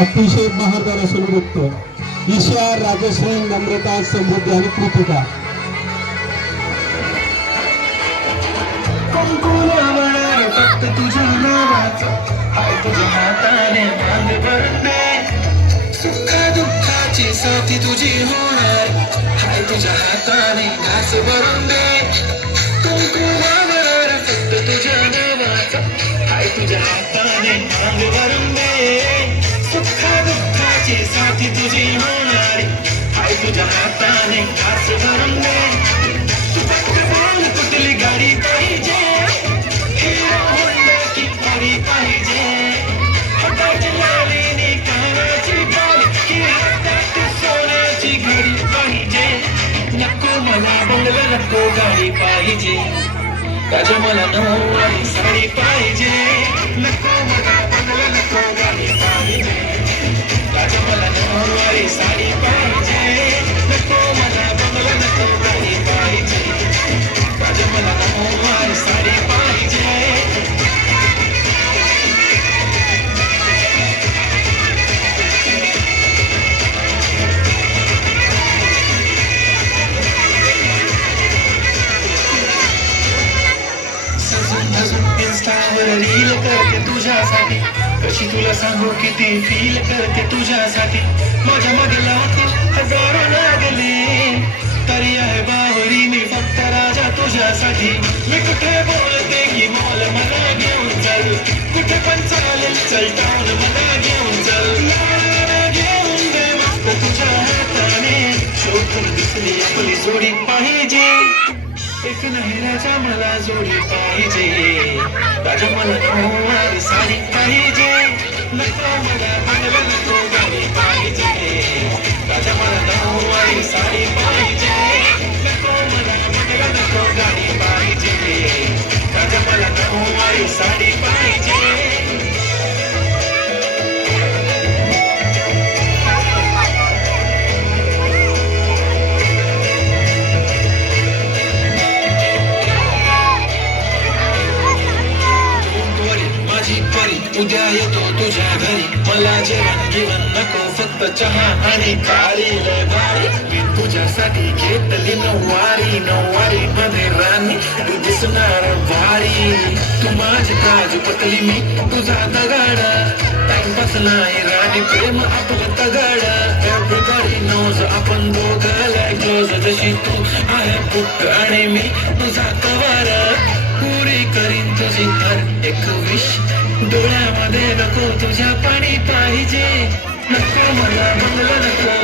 अतिशय बहारदार असं नृत्य. ईशा, राजश्री, नम्रता, समृद्धी आणि कृतिका. फक्त तुझ्या नावाचा हाय तुझ्या हाताने बांध भरणे सुख दुःखाची साथी तुझी होणार हाय तुझ्या हाताने घास भरून दे कुंकुमावर फक्त तुझ्या नावाचा हाय तुझ्या हाताने बांध भरून दे सुख दुःखाची साथी तुझी होणार हाय तुझ्या हाताने घास भरून दे तू फक्त बोल कुठली गाडी पाहिजे पाहिजे हाताची लालीनी कानाची बाली की हातात सोन्याची घडी पाहिजे नको मला बंगला नको गाडी पाहिजे राजा मला नऊवारी साडी पाहिजे नको मला बंगला नको गाडी पाहिजे राजा मला नऊवारी साडी पाहिजे नको मला बंगला नको गाडी पाहिजे राजा मला नऊवारी साडी पाहिजे रील करते तुझ्यासाठी कशी तुला सांगू किती फील करते तुझ्यासाठी माझ्या मागे लावतो हजारो लागले तरी आहे बावरी मी फक्त राजा तुझ्यासाठी मी कुठे बोलते की मॉल मला घेऊन चल कुठे पण चालेल चल टाऊन मला घेऊन चल घेऊन दे मस्त तुझ्या हाताने शोधून दिसली आपली जोडी पाहिजे एक नाही राजा मला जोडी पाहिजे राजा मला नऊवारी साडी पाहिजे नको मला बंगला नको गाडी पाहिजे राजा मला नऊवारी साडी पाहिजे नको मला बंगला नको गाडी पाहिजे राजा मला नऊवारी साडी पाहिजे उद्या येतो तुझ्या घरी मला जेवण घेऊन नको फक्त चहा आणि काळी गाडी मी तुझ्यासाठी घेतली नऊवारी मध्ये राणी तू दिसणार भारी तू माझी काजू पतली मी तुझा दगाड टाइमपास नाही राणी प्रेम आपलं तगाड एव्हरीबडी नोज आपण दोघाला क्लोज जशी तू आहे बुक आणि मी तुझा कवार पुरी करीन तुझी हर एक विश डोळ्यामध्ये नको तुझ्या पाणी पाहिजे नको मला बंगला नको